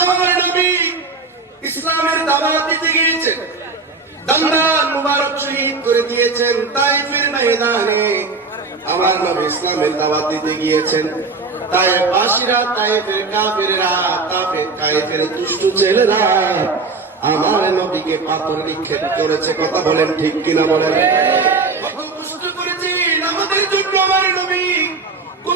আমার নবী ইসলামের দাওয়াত দিতে গিয়েছেন দান্দান মুবারক শহীদ করে দিয়েছেন তাইফের ময়দানে। আমার নবী ইসলামের দাওয়াত দিতে গিয়েছেন। তাই বাসিরা, তাইফের কাফেররা তাফের কাইফের দুষ্টু ছেলেরা, আমার নবীকে পাথর নিক্ষেপ করেছে। কথা বলেন ঠিক কিনা বলেন?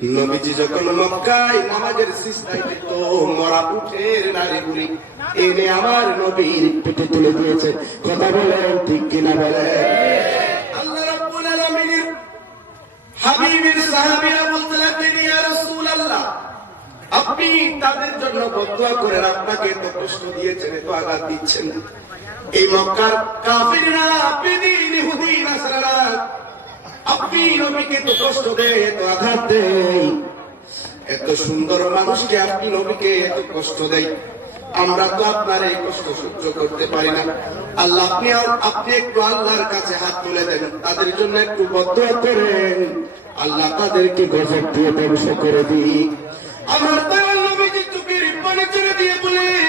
নবীজি যখন মক্কায় নামাজের মরা উঠের এনে আমার নবীর তুলে দিয়েছে। কথা বলেন ঠিক কিনা বলে হাবিবের বলতে লাগলেন, ইয়া আপনি তাদের জন্য বদুয়া করেন আপনাকে তো কষ্ট দিয়েছেন তো আঘাত দিচ্ছেন এই মক্কার কাফিররা ইহুদি আপনি নবীকে তো কষ্ট দেয়, এত আঘাত দেয়। এত সুন্দর মানুষকে আপনি নবীকে এত কষ্ট দেয়। আমরা তো আপনার এই কষ্ট সহ্য করতে পারি না। আল্লাহ, আপনি আপনি একটু আল্লাহর কাছে হাত তুলে দেন, তাদের জন্য একটু বদ্ধ করেন। আল্লাহ তাদেরকে গজব দিয়ে ধ্বংস করে দিই আমার দয়াল নবীজি চোখের পানি ছেড়ে দিয়ে সাহাবায়ে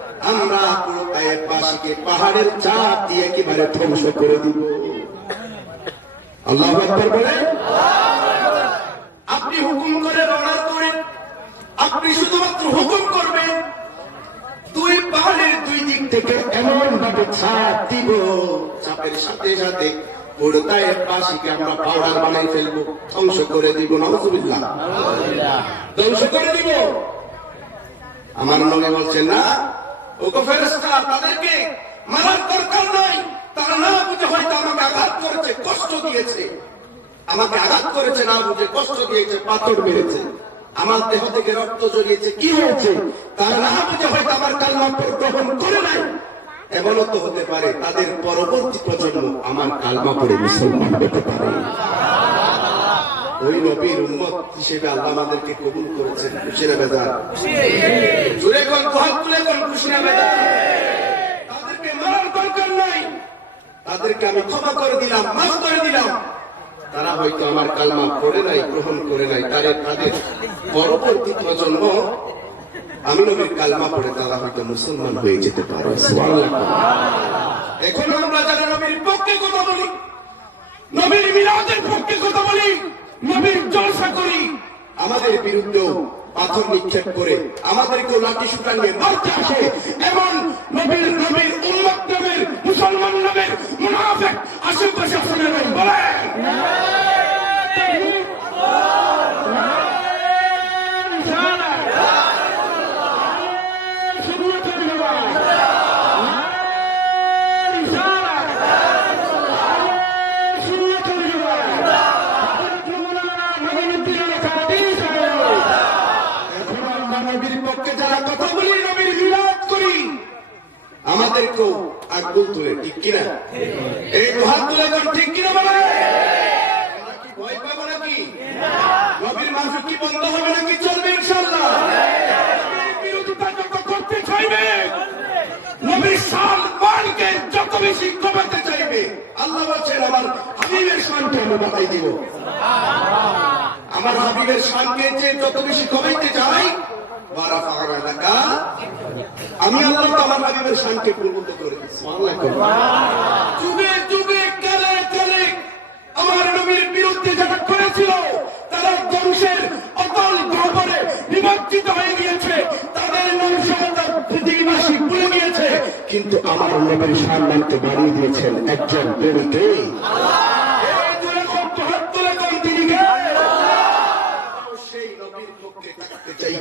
আমরা পুরো তাইফ বাসীকে পাহাড়ের চাপ দিয়ে একেবারে ধ্বংস করে দিব। আল্লাহু আকবার বলেন আপনি হুকুম করে অর্ডার করেন। আপনি শুধুমাত্র হুকুম করবেন দুই পাহাড়ের দুই দিক থেকে এমন ভাবে ছাপ দিব চাপের সাথে সাথে পুরোটায়ের পাশিকে আমরা পাউডার বানাই ফেলব ধ্বংস করে দিব নজরুল্লাহ ধ্বংস করে দিব। আমার মনে বলছে না তাদেরকে মারার দরকার নাই তারা না বুঝে হয়তো আমাকে আঘাত করেছে, কষ্ট দিয়েছে। আমাকে আঘাত করেছে, না বুঝে কষ্ট দিয়েছে, পাথর মেরেছে। আমার দেহ থেকে রক্ত জড়িয়েছে, কি হয়েছে? তারা না বুঝে হয়তো আমার কালমা গ্রহণ করে নাই। এমনও তো হতে পারে, তাদের পরবর্তী প্রজন্ম আমার কালমা পড়ে মুসলমান হতে পারে। ওই নবীর উম্মত হিসেবে আল্লাহ আমাদেরকে কবুল করেছেন খুশিরা বেদার জুড়ে তাদেরকে তাদেরকে আমি ক্ষমা করে দিলাম, মাফ করে দিলাম। তারা হয়তো আমার কালমা পড়ে নাই, গ্রহণ করে নাই তাদের তাদের পরবর্তী প্রজন্ম আমি নবীর কালমা পড়ে তারা হয়তো মুসলমান হয়ে যেতে পারে। এখন আমরা যারা নবীর পক্ষে কথা বলি, নবীর মিলাদের পক্ষে কথা বলি নবীর জলসা করি। আমাদের বিরুদ্ধেও পাথর নিক্ষেপ করে আমাদেরকেও লাঠি সুটা নিয়ে মারতে আসে এমন নবীর নবীর উন্মত নবীর মুসলমান নবীর মুনাফেক আশেপাশে শুনে নেই বলে এখন আমরা নবীর পক্ষে যারা কথা বলি নবীর মিলাদ করি আমাদেরকেও আগুল তুলে ঠিক কিনা এই দু হাত তুলে দেন ঠিক কিনা বলে আমরা কি ভয় পাবো নাকি নবীর মাহফিল কি বন্ধ হবে নাকি চলবে ইনশাআল্লাহ নবীর বিরোধিতা যত করতে চাইবে নবীর সম্মানকে যত বেশি কমাতে চাইবে আল্লাহ বলছেন আমার হাবিবের শানকে আমি বাড়াই দিব আমার হাবিবের শানকে যে যত বেশি কমাইতে চাই আমি আল্লাহ আমার শানকে পূর্ণত করে যুগে যুগে আমার নবীর বিরুদ্ধে যারা করেছিল তারা ধ্বংসের নিমজ্জিত হয়ে গিয়েছে। তাদের নৈশতা পৃথিবীবাসী ভুলে গিয়েছে। কিন্তু আমার নবীর সম্মানকে বাড়িয়ে দিয়েছেন একজন প্রেমিকে এই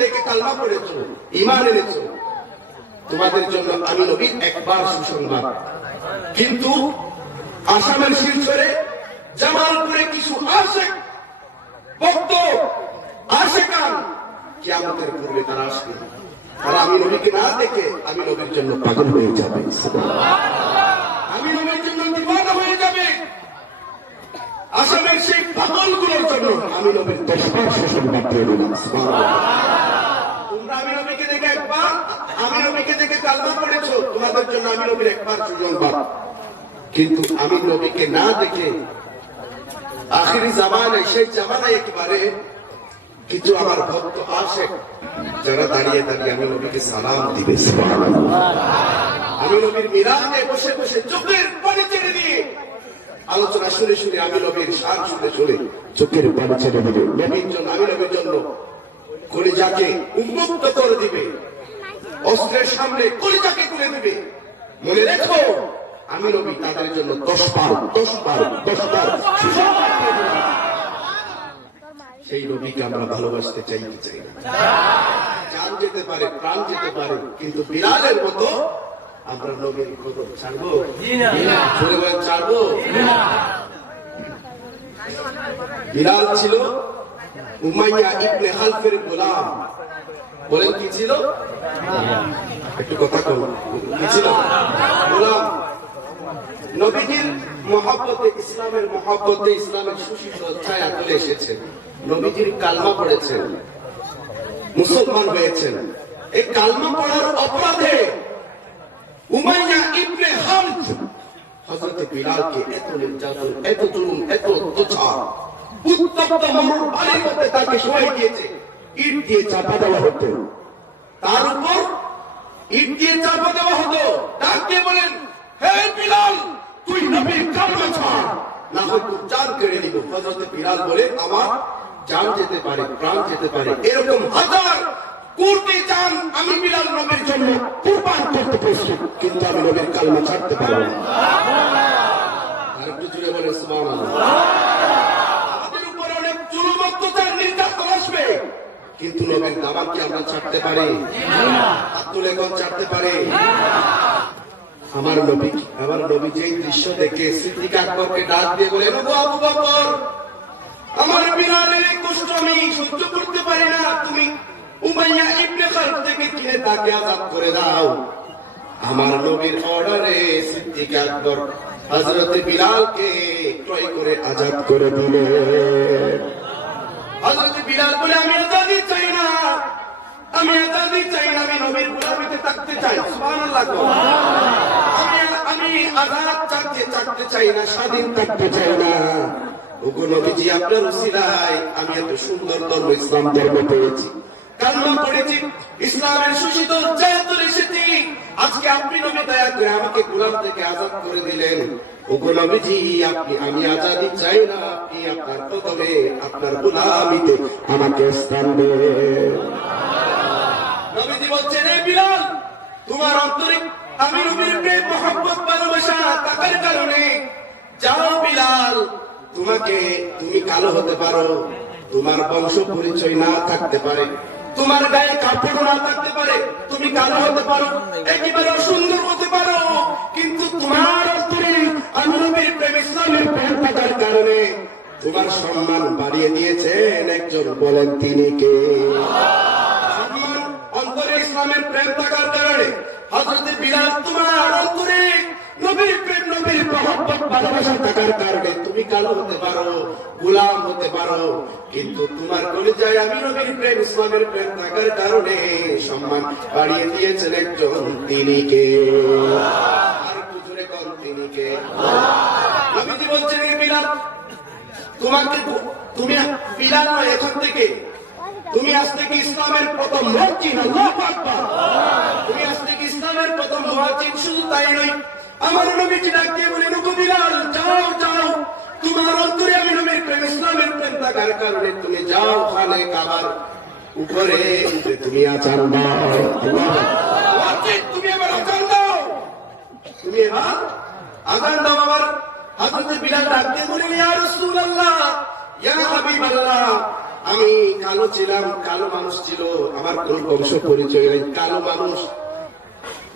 দেখে কালমা পড়েছো ঈমান এনেছো। তোমাদের জন্য আমি নবী একবার সুসংবাদ। কিন্তু আসামের শিলচরে জামালপুরে কিছু আশেক ভক্ত, আশেকান কিয়ামতের পূর্বে তারা আসবে। তারা আমি নবীকে না দেখে আমি নবীর জন্য পাগল হয়ে যাবে। আমি নবীর জন্য দিবানা হয়ে যাবে। আসামের সেই পাগলগুলোর জন্য আমি নবীর দশবার সুসংবাদ দিয়ে দিলাম তোমরা আমি নবীকে দেখে কিন্তু আমি নবীকে না দেখে আখিরি জামানায়, সেই জামানায় একেবারে কিছু আমার ভক্ত আসে, যারা দাঁড়িয়ে দাঁড়িয়ে আমি নবীকে সালাম দিবে আমি নবীর মিরাজে বসে বসে চোখের পানি ছেড়ে দিয়ে আলোচনা শুনে শুনে আমি নবীর সার শুনে শুনে চোখের পানি ছেড়ে দিবে। নবীর জন্য, আমি নবীর জন্য কলিজাকে উন্মুক্ত করে দিবে। অস্ত্রের সামনে কলিজাকে করে দিবে। মনে রেখো, আমি নবী তাদের জন্য দশ বার দশ বার দশ দিলাম। সেই নবীকে আমরা ভালোবাসতে চাই কি চাই না। জান যেতে পারে, প্রাণ যেতে পারে, কিন্তু বিলালের মতো আমরা নবীর কদম ছাড়বো? ছাড়বো? বিলাল ছিল উমাইয়া ইবনে গোলাম। বলেন কি ছিল? একটু কথা কি ছিল? গোলাম। নবীজির মহাব্বতে, ইসলামের মহাব্বতে ইসলামের তুলে এসেছেন। নবীজির কালমা পড়েছেন। মুসলমান হয়েছেন। এই কালমা পড়ার অপরাধে উমাইয়া ইবনে হামদ হযরত বিলালকে এত নির্যাতন, এত জুলুম, এত অত্যাচার উত্তপ্ত মরুর বাড়ির মধ্যে তাকে শোয়াই দিয়েছে। ইট দিয়ে চাপা দেওয়া হতো। তার উপর ইট দিয়ে চাপা দেওয়া হতো। ডাক বলেন হে বিলাল তুই নবীর কালমা ছাড়। না হয় তোর জান কেড়ে নিব। হযরত বিলাল বলে আমার জান যেতে পারে প্রাণ যেতে পারে। এরকম হাজার কোটি জান আমি বিলাল নবীর জন্য কুরবান করতে প্রস্তুত কিন্তু আমি নবীর কালমা ছাড়তে পারব না। আর একটু জুড়ে বলে সুবহানাল্লাহ। কিন্তু নবীর দামান কি আমরা ছাড়তে পারি? তুলে কোন ছাড়তে পারি? আমার নবী আমার নবী যে দৃশ্য দেখে সিদ্দিক আকবরকে ডাক দিয়ে "ওগো আবু বকর, আমার বিলালের এই কষ্ট আমি সহ্য করতে পারি না। তুমি উমাইয়া ইবনে খালদ থেকে কিনে তাকে আজাদ করে দাও। আমার নবীর অর্ডারে সিদ্দিক আকবর হযরত বিলালকে ক্রয় করে আজাদ করে দিলেন। হযরত বিলাল বলে, আমি আজাদি চাই না। আমি আজাদি চাই না। আমি নবীর গোলামিতে থাকতে চাই। সুবহানাল্লাহ আমি আমি আজাদ চাইতে চাইতে চাই না, স্বাধীন থাকতে চাই না। ওগো নবীজি, আপনার উসিলায় আমি এত সুন্দর ধর্ম ইসলাম ধর্ম পেয়েছি। কালমা পড়েছি ইসলামের এসেছি আজকে আপনি নবী, দয়া করে আমাকে গোলাম থেকে আজাদ করে দিলেন। আপনি, আমি আজাদি চাই না, আপনি আপনার কদমে, আপনার গোলামিতে আমাকে স্থান নবীজি বলছেন এই বিলাল, তোমার আমি নবীর প্রেম ভালোবাসা কারণে যাও বিলাল, তোমাকে তুমি কালো হতে পারো, তোমার বংশ পরিচয় না থাকতে পারে। তোমার গায়ে কাপড় না থাকতে পারে, তুমি কালো হতে পারো, একেবারে অসুন্দর হতে পারো। কিন্তু তোমার অন্তরে আমি নবীর প্রেম ইসলামের প্রেম থাকার কারণে তোমার সম্মান বাড়িয়ে দিয়েছেন একজন, বলেন তিনি কে? সম্মান অন্তরে ইসলামের প্রেম থাকার কারণে হযরত বিলাল তোমার অন্তরে নবীর প্রেম, নবীর মহব্বত, ভালোবাসা থাকার কারণে তুমি কালো হতে পারো, গোলাম হতে পারো। কিন্তু তোমার কলিজায় আমি নবীর প্রেম, ইসলামের প্রেম থাকার কারণে সম্মান বাড়িয়ে দিয়েছেন একজন তিনি কে? তিনি কে? নবীজি বলছেন বিলাল, তোমাকে তুমি বিলাল নয় এখন থেকে। তুমি আজ থেকে ইসলামের প্রথম মসজিদ আল্লাহু তুমি আজ থেকে ইসলামের প্রথম মসজিদ শুধু তাই নয় আমার নবীজি ডাক দিয়ে বলে নবী বিলাল, যাও যাও। তোমার অন্তরে আমি নবীর প্রেম, ইসলামের প্রেম থাকার কারণে তুমি যাও খানে কাবার উপরে উঠে তুমি আচার তুমি এবার আচার দাও। তুমি এবার আজান দাও। আবার হযরত বিলাল ডাক দিয়ে ইয়া রাসূলুল্লাহ, ইয়া হাবিবাল্লাহ, আমি কালো ছিলাম, কালো মানুষ ছিল। আমার কোন বংশ পরিচয় নেই, কালো মানুষ।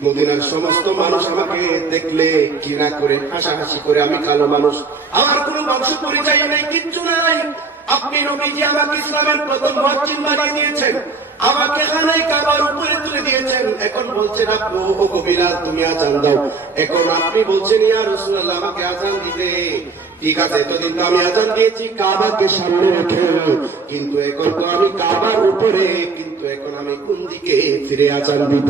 মদিনার সমস্ত মানুষ আমাকে দেখলে কিনা করে, হাসাহাসি করে, আমি কালো মানুষ। আমার কোনো বংশ পরিচয় নেই, কিচ্ছু নাই। আপনি নবীজি আমাকে ইসলামের প্রথম মসজিদ বানিয়ে দিয়েছেন। আমাকে কাবার উপরে তুলে দিয়েছেন। এখন বলছেন আপনি ও কবিরাজ তুমি আজান দাও। এখন আপনি বলছেন, ইয়া আমাকে আজান দিতে। ঠিক আছে, এতদিন তো আমি আজান দিয়েছি, কাবাকে সামনে রেখে। কিন্তু এখন তো আমি কাবার উপরে, কিন্তু এখন আমি কোন দিকে ফিরে আজান দিব?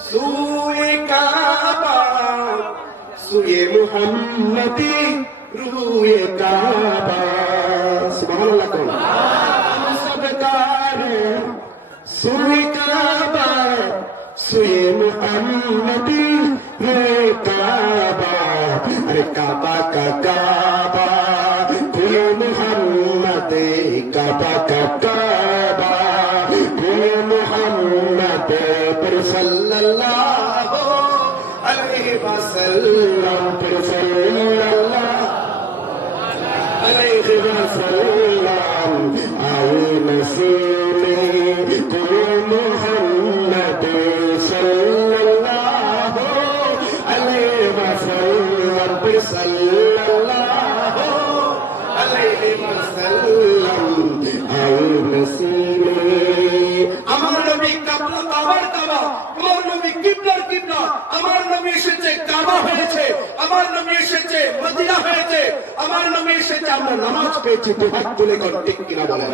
সুয়ে কাবা সুয়ে মুহাম্মদি রুয়ে কাবা সুবহানাল্লাহ কোন हम सब कारू सुए काबा सुए मुहम्मदी रे काबा अरे काबा का काबा sallallahu alaihi wasallam sallallahu alaihi wasallam ayi masih নবী এসেছে, কাবা হয়েছে, আমার নবী এসেছে, মদিনা হয়েছে, আমার নবী এসেছে, আমরা নামাজ পেয়েছি দু হাত তুলে কর ঠিক কিনা বলেন।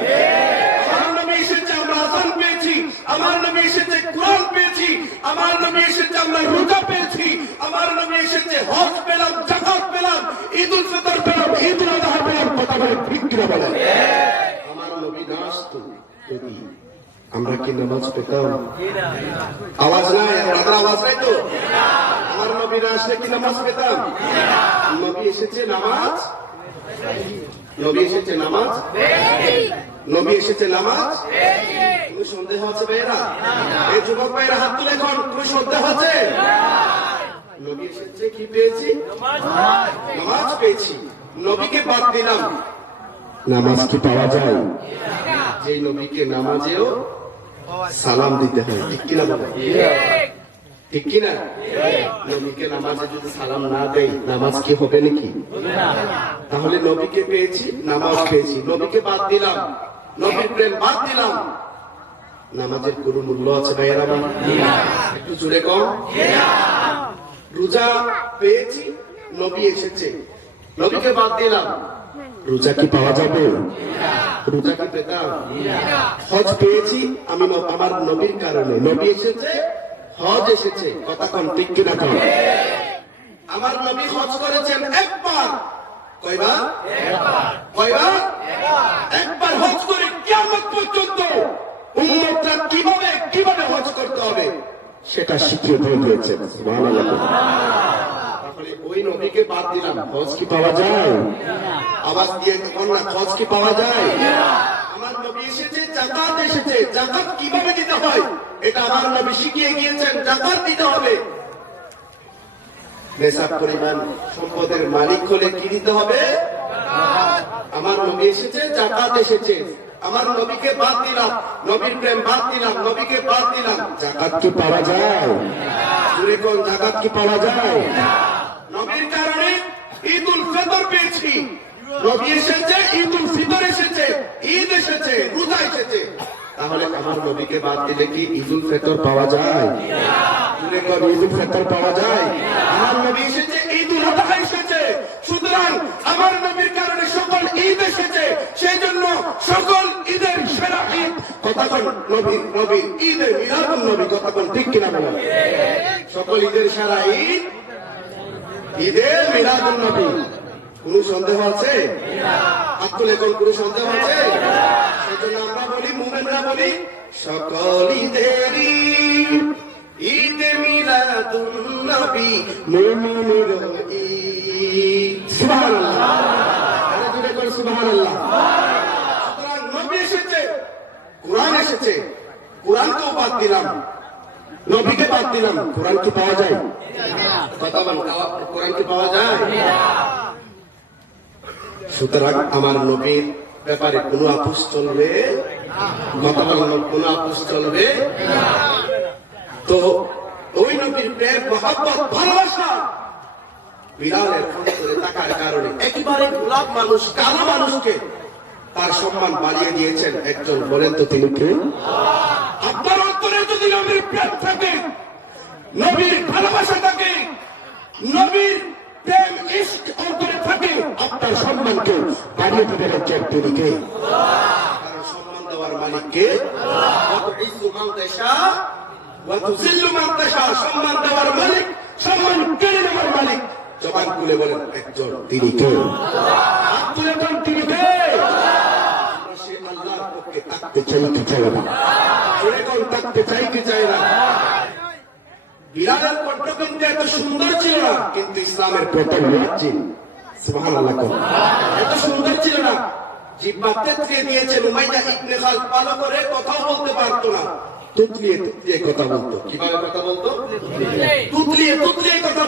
আমার নবী এসেছে, আমরা আজান পেয়েছি, আমার নবী এসেছে, কোরআন পেয়েছি, আমার নবী এসেছে, আমরা রোজা পেয়েছি, আমার নবী এসেছে, হজ পেলাম, জাকাত পেলাম, ঈদ উল ফিতর পেলাম, ঈদ উল পেলাম, কথা বলে ঠিক কিনা বলেন। আমার নবী না আসতো যদি আমরা কি নামাজ পেতাম? আওয়াজ নাই আপনাদের আওয়াজ নাই তো? আমার নবী আসলে কি নামাজ পেতাম? নবী এসেছে নামাজ? নবী এসেছে নামাজ? নবী এসেছে নামাজ? তুমি সন্দেহ আছে ভাইয়েরা? এই যুবক ভাইয়েরা হাত তুলে এখন তুমি সন্দেহ আছে? নবী এসেছে, কি পেয়েছি? নামাজ পেয়েছি। নবীকে বাদ দিলাম। নামাজ কি পাওয়া যায়? যে নবীকে নামাজেও সালাম দিতে হয়, ঠিক কিনা ঠিক কিনা? নবীকে নামাজে যদি সালাম না দেয় নামাজ কি হবে নাকি? তাহলে নবীকে পেয়েছি, নামাজ পেয়েছি। নবীকে বাদ দিলাম, নবীর প্রেম বাদ দিলাম। নামাজের কোনো মূল্য আছে ভাইয়ের আমার? একটু জুড়ে কম। রোজা পেয়েছি, নবী এসেছে। নবীকে বাদ দিলাম। রোজা কি পাওয়া যাবে? রোজা কি পেতাম? হজ পেয়েছি আমি আমার নবীর কারণে। নবী এসেছে হজ এসেছে। কথা কন ঠিক কিনা কন আমার নবী হজ করেছেন একবার। কয়বার? কয়বার? একবার হজ করে কিয়ামত পর্যন্ত উম্মতরা কীভাবে কীভাবে হজ করতে হবে? সেটা শিখিয়ে দিয়ে দিয়েছেন। তাহলে ওই নবীকে বাদ দিলাম। হজ কি পাওয়া যায়? আওয়াজ দিয়ে তখন না খোঁজ কি পাওয়া যায়? আমার নবী এসেছে জাকাত এসেছে। জাকাত কীভাবে দিতে হয়? এটা আমার নবী শিখিয়ে গিয়েছেন জাকাত দিতে হবে। নেশাব পরিমাণ সম্পদের মালিক হলে কি দিতে হবে? আমার নবী এসেছে জাকাত এসেছে। আমার নবীকে বাদ দিলাম নবীর প্রেম বাদ দিলাম নবীকে বাদ দিলাম। জাকাত কি পাওয়া যায়? কোন জাকাত কি পাওয়া যায়? নবীর কারণে ঈদ উল ফিতর পেয়েছি। নবী এসেছে ঈদ উল ফিতর এসেছে, ঈদ এসেছে, রোজা এসেছে। তাহলে আমার নবীকে বাদ দিলে কি ঈদ উল ফিতর পাওয়া যায়? ঈদ উল ফিতর পাওয়া যায়? আমার নবী এসেছে ঈদ উল আযহা এসেছে। সুতরাং আমার নবীর কারণে সকল ঈদ এসেছে সেই জন্য সকল ঈদের সেরা ঈদ। কথা কোন নবী নবী, ঈদের মিলাদুন নবী, কথা কোন ঠিক কিনা বলেন সকল ঈদের সেরা ঈদ ঈদে মিলাদুন নবী কোন সন্দেহ আছে? আত্মলে কোন কোন সন্দেহ আছে? সেজন্য আমরা বলি, মুমিনরা বলি, সকল ঈদেরই ঈদে মিলাদুন নবী মুমিনের ঈদ। সুবহানাল্লাহ। আরে জুড়ে কর সুবহানাল্লাহ। সুতরাং নবী এসেছে, কোরআন এসেছে। কোরআনকেও বাদ দিলাম। নবীকে বাদ দিলাম। কোরআন কি পাওয়া যায়? সুতরাং আমার নবীর ব্যাপারে কোনো আপোষ চলবে? কোনো আপোষ চলবে? তো ওই নবীর প্রেম, মহাব্বত, ভালোবাসা বিড়ালের থাকার কারণে একেবারে গোলাপ মানুষ, কালো মানুষকে তার সম্মান বাড়িয়ে দিয়েছেন একজন বলেন তো তিনি আপনার অন্তরে যদি নবীর প্রেম থাকে নবীর ভালোবাসা থাকে, নবীর প্রেম ইস্ক অন্তরে থাকে, আপনার সম্মানকে বাড়িয়ে দিবেন একজন তিনি কে কারণ সম্মান দেওয়ার মালিককে একজন তিনি কে? তুলে কে? আল্লাহর পক্ষে তাকতে চাই কি চাই না তাকতে চাই চাই না। বিলালের কিন্তু এত সুন্দর ছিল না। কিন্তু ইসলামের এত সুন্দর ছিল না। উমাইয়া ইবনে খালদ ভালো করে কথাও বলতে না। তুতলিয়ে তুতলিয়ে কথা বলতো। কীভাবে কথা তুতলিয়ে তুতলিয়ে কথা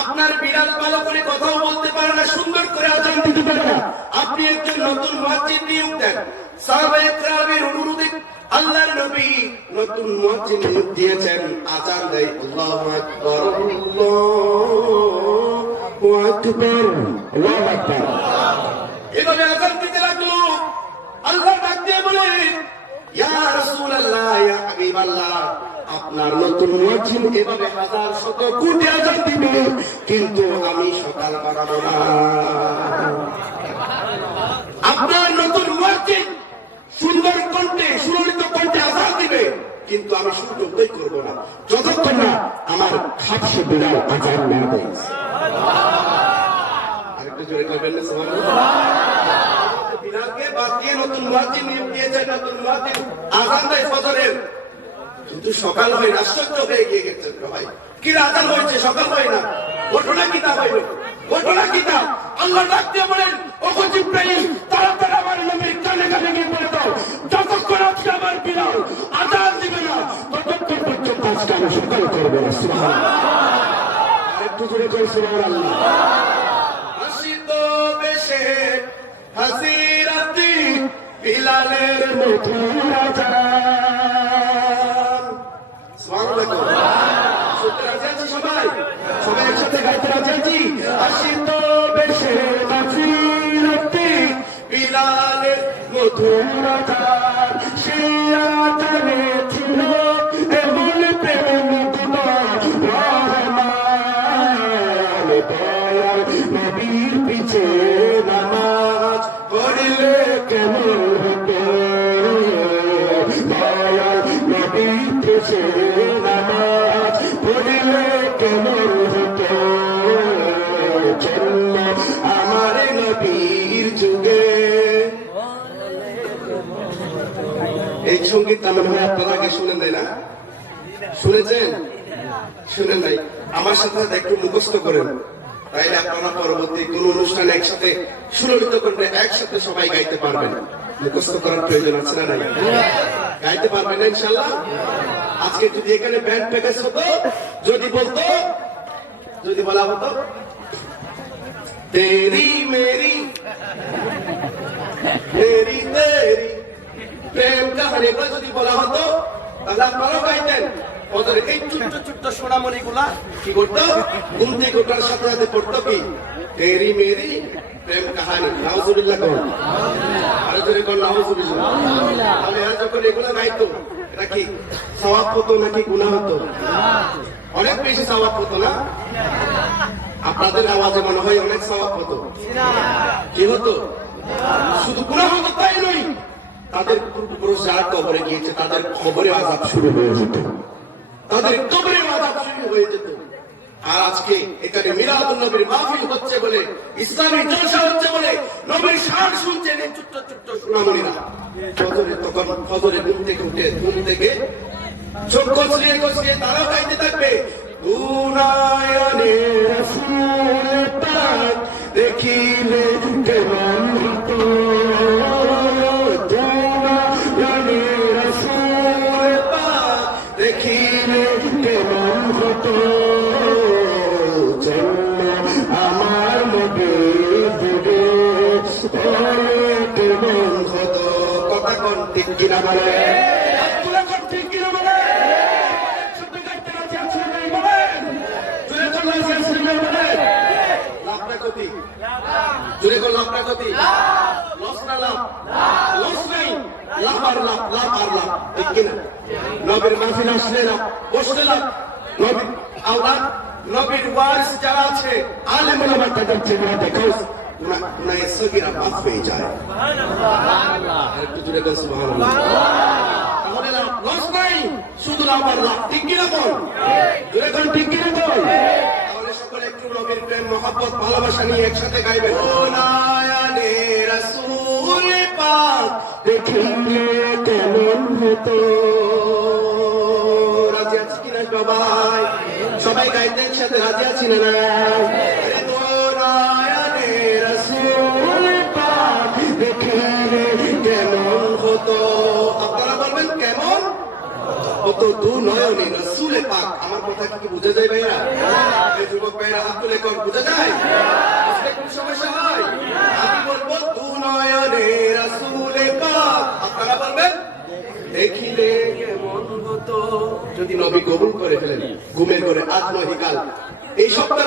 আপনার বিড়াল ভালো করে কথাও বলতে পারে না, সুন্দর করে আজান দিতে পারে না। আপনি একজন নতুন মুয়াজ্জিন নিয়োগ দেন। সাহাবায়ে কেরামের অনুরোধে আল্লাহর নবী নতুন মুয়াজ্জিন দিয়েছেন, আজান দেয় আল্লাহু আকবার আল্লাহু আকবার আল্লাহু আকবার। এভাবে আজান দিতে লাগল। আল্লাহ ডাক দিয়ে বলেন ইয়া রাসূলুল্লাহ, ইয়া হাবিবাল্লাহ, আপনার নতুন মুয়াজ্জিন এভাবে হাজার শত কোটি আজান দিবে, কিন্তু আমি সকাল বাড়াবো না। আপনার নতুন মুয়াজ্জিন সুন্দর কণ্ঠে সুললিত দিবে কিন্তু আমি সুযোগই করব না। যতক্ষণ না আমার খাপসে বিড়াল আজান না দেয় জোরে করবেন সকাল হয় না আশ্চর্য হয়ে গিয়ে ভাই। কি আজান হয়েছে, সকাল হয় না। ঘটনা কি তা ঘটনা কি তা আল্লাহ ডাক দিয়ে বলেন ও জিব্রাইল তাড়াতাড়ি আমার নবীর কানে কানে গিয়ে বলে দাও। যতক্ষণ আজকে আমার বিলাল আজান দিবে না ততক্ষণ পর্যন্ত আজকে আমি সকাল করব না সুবহানাল্লাহ। আরেকটু জোরে করে সুবহানাল্লাহ। হাসিত বেশে হাসিরাতি বিলালের মথুরা আজান সুবহানাল্লাহ শুনতে রাজি আছি সবাই সবাই সাথে গাইতে রাজি আছি হাসিত বেশে হাসিরাতি বিলালের তোমরা যার সে আচারে ছিল আপনারা আগে শুনেন নাই না? শুনেছেন? শুনেন নাই। আমার সাথে একটু মুখস্থ করেন। তাইলে আপনারা পরবর্তী কোন একসাথে একসাথে সবাই গাইতে পারবেন। মুখস্থ করার প্রয়োজন আছে না নাই? গাইতে পারবেন না ইনশাল্লাহ আজকে যদি এখানে ব্যান্ড প্যাকেজ হতো, যদি বলতো, যদি বলা হতো, তেরি মেরি, তেরি তেরি প্রেম কাহানি এগুলো যদি বলা হতো, তাহলে আপনারাও গাইতেন। ওদের এই ছোট্ট ছোট্ট সোনামণি গুলা কি করতো? ঘুম থেকে ওঠার সাথে সাথে পড়তো কি? তেরি মেরি প্রেম কাহানি। নাউজুবিল্লাহ কোন আরে জোরে কোন নাউজুবিল্লাহ। তাহলে এরা যখন এগুলো গাইতো এটা কি সওয়াব হতো নাকি গুনাহ হতো? অনেক বেশি সওয়াব হতো না? আপনাদের আওয়াজে মনে হয় অনেক সওয়াব হতো। কি হতো? শুধু গুনাহ হতো তাই নয় তাদের পূর্বপুরুষ যারা কবরে গিয়েছে, তাদের খবরে আজাব শুরু হয়ে যেত। তাদের কবরে আজাব শুরু হয়ে যেত। আর আজকে এখানে নবীর মাহফিল হচ্ছে বলে, ইসলামী জলসা হচ্ছে বলে নবীর শান শুনছেন এই ছোট্ট ছোট্ট সোনামণিরা। ফজরে তখন ফজরে ঘুম থেকে উঠে, ঘুম থেকে চোখ তারাও গাইতে থাকবে দেখিলে কেমন আসে নাই বলেন লাভটা ক্ষতি। লস না লাভ। লস নেই। লাভ আর লাভ লাভ আর লাভ। ঠিক কিনা? নবীর মাহফিল আসলে লাভ বসলে লাভ নবীর যারা আছে আলেম ওলামা এই সগিরা মাফ হয়ে যায় শুধু সকলে একটু নবীর প্রেম ভালোবাসা নিয়ে একসাথে গাইবেন ও নায়ানে রাসূল পাক দেখিলে কেমন হতো রাজি আছি কিনা সবাই সবাই গাইতে একসাথে রাজি আছি না কত নয়নে পাক। আমার কথা কি যায় ভাইরা যুবক ভাইরা হাত তুলে যায়? বুঝতে কোন সমস্যা হয়? আমি বলব দু নয়নে পাক। আপনারা বলবেন, দেখিলে যদি নবী কবুল করে ফেলেন, ঘুমের করে আত্মহিকাল। এই সপ্তাহ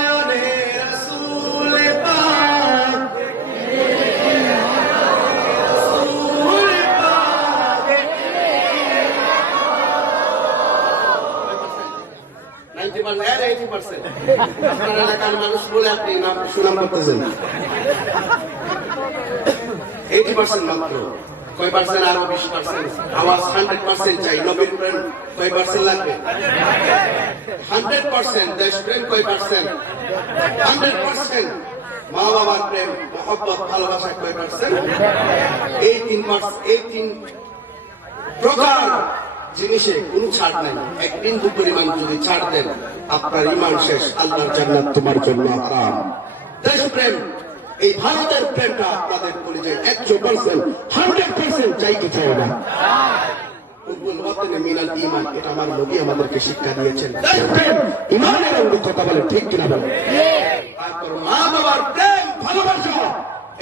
আর 80% আপনার এলাকার মানুষ বলে আপনি নাম সুনাম করতেছেন। 80% মাত্র। কয় পার্সেন্ট আরও বিশ পার্সেন্ট আওয়াজ হান্ড্রেড পার্সেন্ট চাই। নবীর প্রেম কয় পার্সেন্ট লাগবে? হান্ড্রেড পার্সেন্ট দেশ প্রেম কয় পার্সেন্ট হান্ড্রেড পার্সেন্ট মা বাবার প্রেম, মহব্বত, ভালোবাসা কয় পার্সেন্ট এই তিন পার্স এই তিন প্রকার জিনিসে কোনো ছাড় নেই। এক বিন্দু পরিমাণ যদি ছাড় দেন, আপনার ইমান শেষ, আল্লাহর জান্নাত তোমার জন্য হারাম। দেশপ্রেম, এই ভারতের প্রেমটা আপনাদের পরিচয় একশো পার্সেন্ট হান্ড্রেড পার্সেন্ট চাইতে চাই না। আমার নবী আমাদেরকে শিক্ষা দিয়েছেন। ইমানের কথা বলে, ঠিক কিনা বলে তারপর মা বাবার প্রেম ভালোবাসা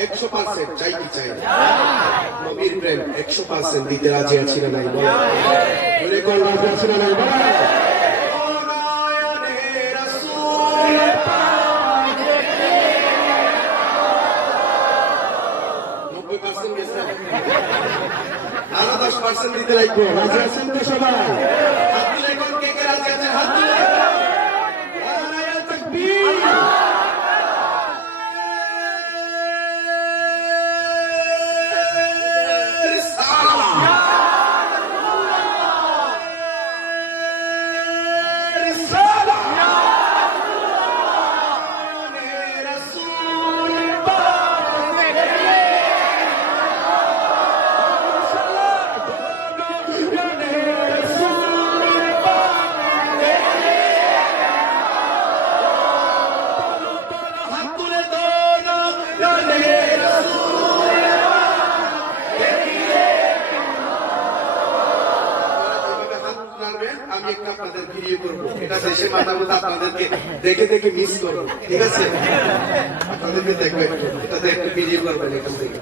একশো পার্সেন্ট চাই কি চাই। নবীর প্রেম একশো পার্সেন্ট দিতে রাজি আছি না নাই বলো আছি না দশ পার্সেন্ট দিতে লাগবে। রাজি আছেন দেখে দেখে মিস করব ঠিক আছে? তাদেরকে দেখবে এটাতে একটা ভিডিও করবেন এখান থেকে।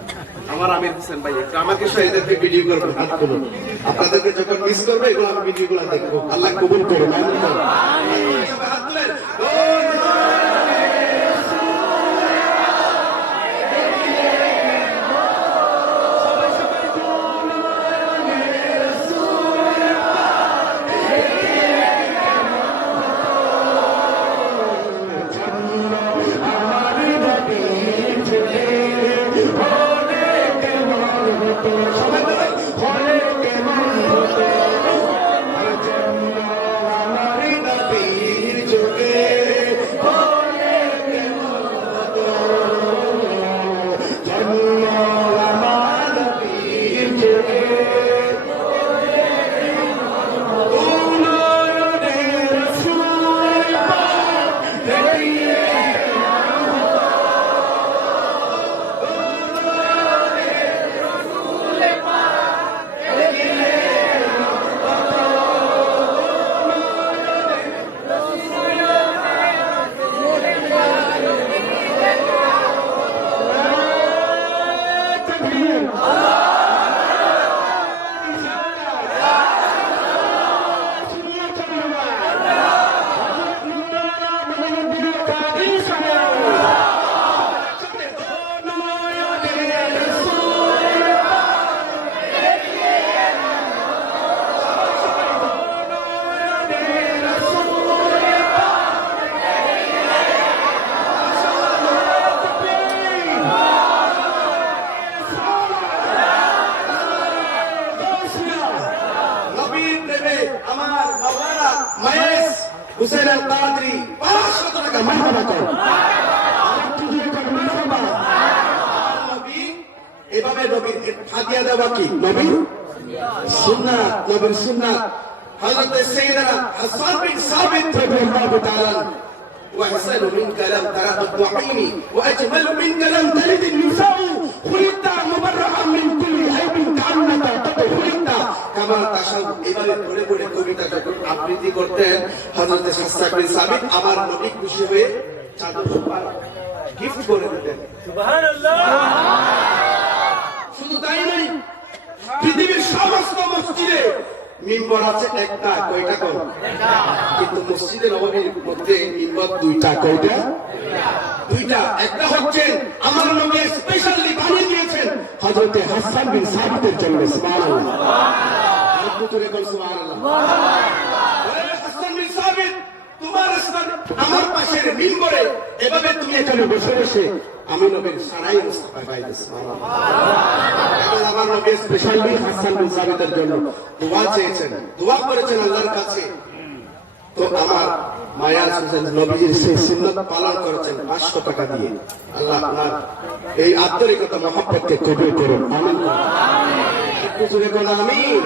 আমার আমির হোসেন ভাই, একটু আমাকে সহ এদেরকে ভিডিও করবেন, হাত তুলুন। আপনাদেরকে যখন মিস করবে, এগুলো আমি ভিডিও গুলো দেখব। আল্লাহ কবুল করুন। আমার নবী খুশি হয়ে চাদর গিফট করে দিতেন শুধু তাই নয় পৃথিবীর সমস্ত মসজিদে মিম্বর আছে একটা কয়টা কম কিন্তু মসজিদে নবমীর মধ্যে মিম্বর দুইটা কয়টা দুইটা। একটা হচ্ছে আমার নবী স্পেশালি বানিয়ে দিয়েছেন হযরতে হাসান বিন সাবিতের জন্য সুবহানাল্লাহ ওরে হাসান বিন সাবিত তোমার স্থান আমার পাশের মিম্বরে। এভাবে তুমি এখানে বসে বসে আমি নবীর সারাই মুস্তাফা আমার নবী স্পেশালি হাসান বিন সাবিতের জন্য দোয়া চেয়েছেন। দোয়া করেছেন আল্লাহর কাছে। তো আমার মায়া হোসেন নবীজির সেই সুন্নত পালন করেছেন পাঁচশো টাকা দিয়ে। আল্লাহ আপনার এই আন্তরিকতা, মহব্বতকে কবুল করুন। আমিন। একটু জোরে বলো আমিন।